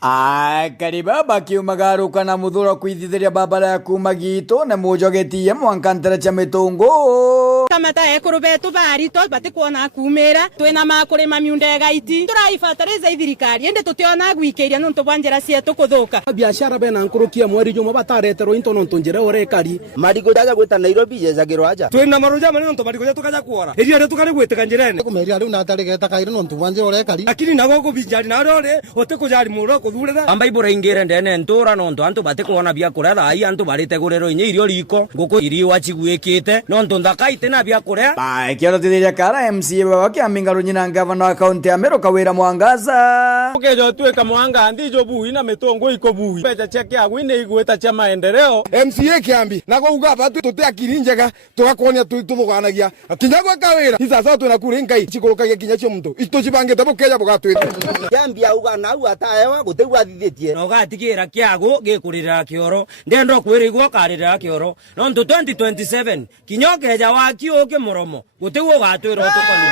Kariba bakiumagaruka na muthura kwithithiria babara ya kuma gitu na mujogetie mwankantara cha mitungu kamata ekuru betu barito bati kuona kumira twina makurima miunde gaiti turaifatariza ithirikari ende tutiona gwikiria nuntu banjira cietu kuthuka biashara bena nkurukia mweri jumo bataretero into nontu njira orekari marigo daga gwita Nairobi yezagiro aja twina maruja mane nontu marigo tukaja kuora irio ri tukari gwitika njirene kumeria riu natarigeta kaire nontu banjira orekari akini nago kubinjari na rore ote kujari muro kuthurira ambaibura ingire ndene ntura nontu antu bati kuona bia kuria thai antu barite gurero inye irio riko nguku irio achigwikite nontu ndakaite na bia kuria kiorotithiria kara MCA baba kiaminga runyina ngavana wa kaunti ya Meru Kawira Mwangaza ukejo tweka mwanga ndijo bui na mitongo iko bui beja cheke agwine igweta cha maendeleo MCA kiambi nago uga batu tuti akiri njega tugakonia tuthuganagia kinyagwa Kawira isasa tu nakuri ngai chikurukagia kinya cio muntu itucibangite bukeja bugatwita kiambi auga nau ataewa gutegwa thithitie no gatigira kiago gikurira kioro ndendo kwirigwo karira kioro nontu 2027 kinyokeja wakiuke muromo gutigwo gatwira tukoni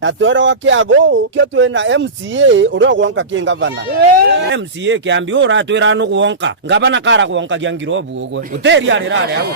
na twera wa kiago kio twina MCA uria gwanka kingavana MCA kiambi uratwira no gwonka ngavana kara gwonka giangiro bugwe uteri arirare au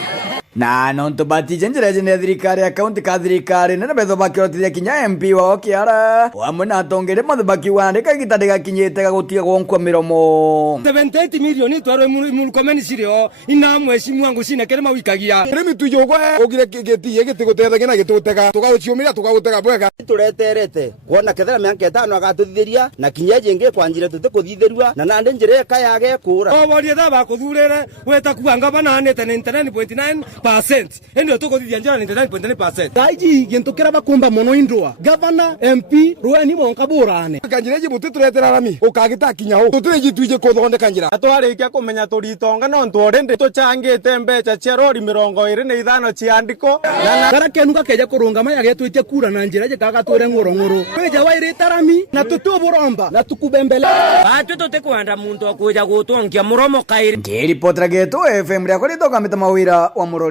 na nontu batije njira ne thirikari ya kaunti ka thirikari nene betho bakirotithia kinya MP wao kiara wamwe na atongere mothe bakiwandika gitande gakinyite gagutiga gwonkwa miromo 78 milioni twaro mulkomeni sirio ina mwesimu wangu sine kere mawikagia rimi tujogwa ogire getiye gitigutethage na gitutega tugaciumira tugagutega bwega tureterete kuona kethera mianke 5 agatuthitheria na kinya jingi kwanjire tutikuthitherua na nande njire kayage kura oborie tha bakuthurire weta kuanga bananete 99.9% endio tukuthithia njira 99.9% kaiji gintu kira bakumba mono indwa governor MP rueni monka burane kanjire jibuti turetera rami ukagita kinya hu tutire twije kuthondeka njira atwarikia kumenya turitonga nontu orende tuchangite mbeca cia rori 25 ciandiko kara kenuka keja kurungama yagetwitie kura na njira jikaga twire ngorongoro kweja wairita rami na tutuburomba na tukubembele batu tutikwenda muntu akuja gutongia muromo kairi ngiripotra getu FM ria kwalitoka mitamawira wa Murori.